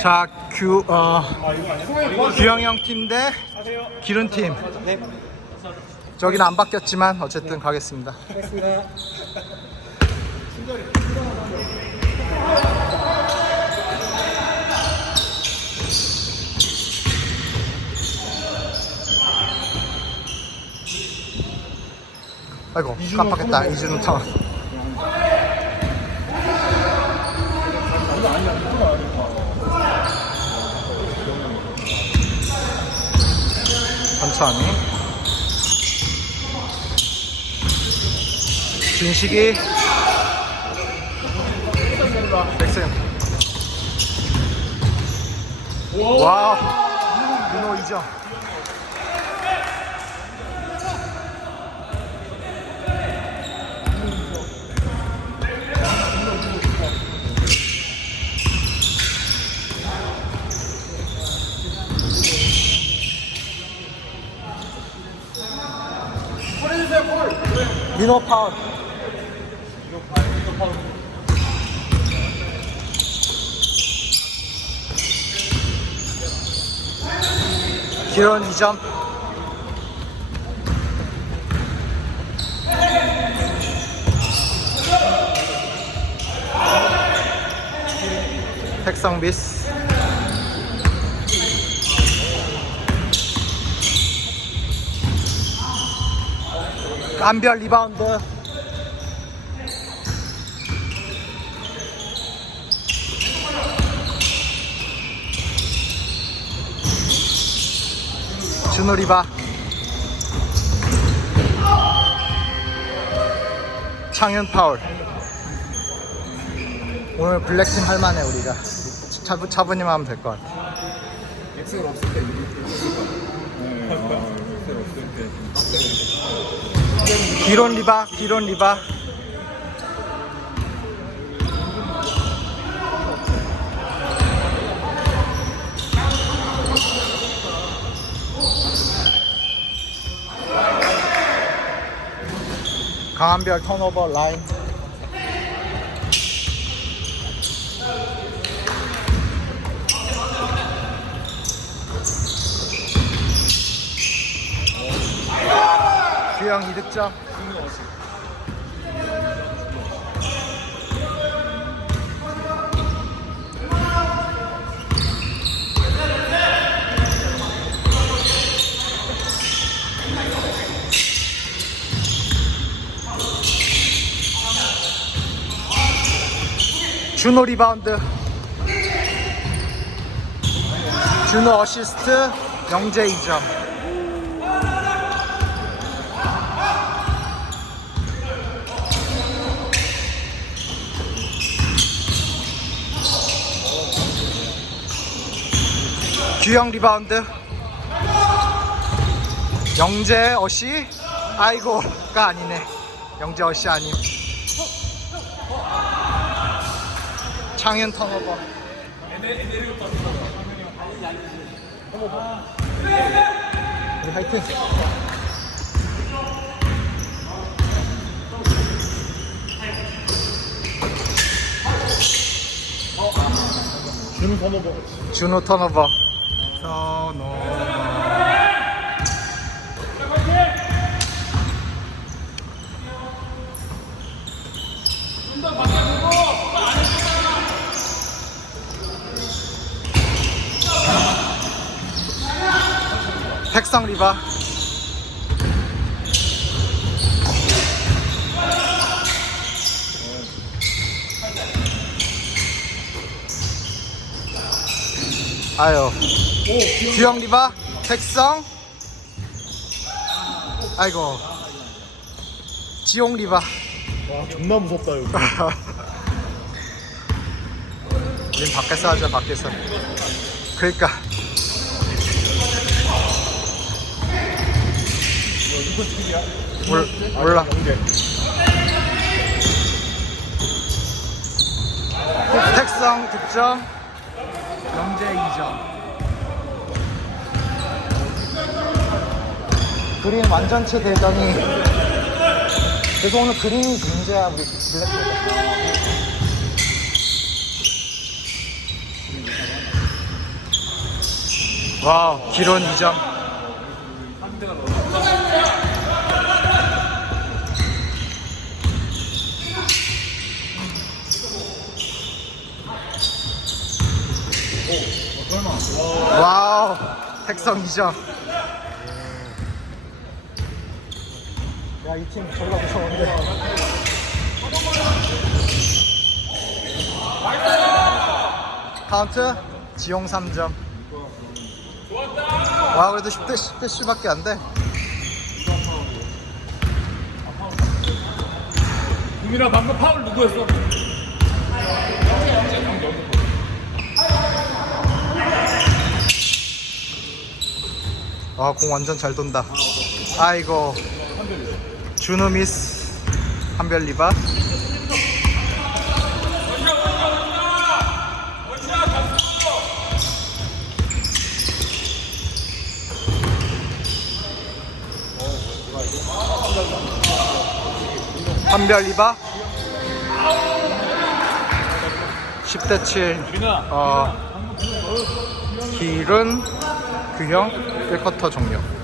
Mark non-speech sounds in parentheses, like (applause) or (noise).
자, 규, 어, 규영형 팀 대 기른 팀. 네. 저기는 안 바뀌었지만 어쨌든 가겠습니다. 알겠습니다. 아이고, 깜빡했다. 이준우 타운. 천천히. 준식이. 백승. 와우. 윤호 2점. 민호 파울. 기런 2점. 택성 미스. 깜별 리바운드. 준호 리바. 창현 파울. 오늘 블랙팀 할만해 우리가. 차분 차분히만 하면 될 것 같아. 엑셀 없을 때. 네, 아, 엑셀 없을 때. 기론 리바, 기론 리바. 강한별 턴오버 라인. 규영 이득점. 준호 리바운드 준호 어시스트 영재 2점 규영 리바운드. 영재 어시 아이고가 아니네. 영재 어시 아님. 창현 턴오버. 우리 화이팅. 준우 턴오버. 준호 턴오버 턴오버 택성 리바 아유. 규영 리바 택성. 아이고. 지용 리바. 와, 존나 무섭다, 여기. (laughs) 우린 밖에서 하자 밖에서. 그러니까. 몰, 몰라. 택성 득점 이점. 그린 완전체 대전이. 그래서 오늘 그린이 문제야 우리 블랙보드 와우 길원 2점. 와우 택성 2점 야 이 팀 졸라 무서운데. 카운트. 지용 3점. 와 그래도 10대 10대 10밖에 안돼. 국민아 방금 파울 누구 했어? 아 공 완전 잘 돈다. 아이고. 준우 미스. 한별 리바. 한별 리바. 10대 7 민아 어, 길은 규형 1쿼터 종료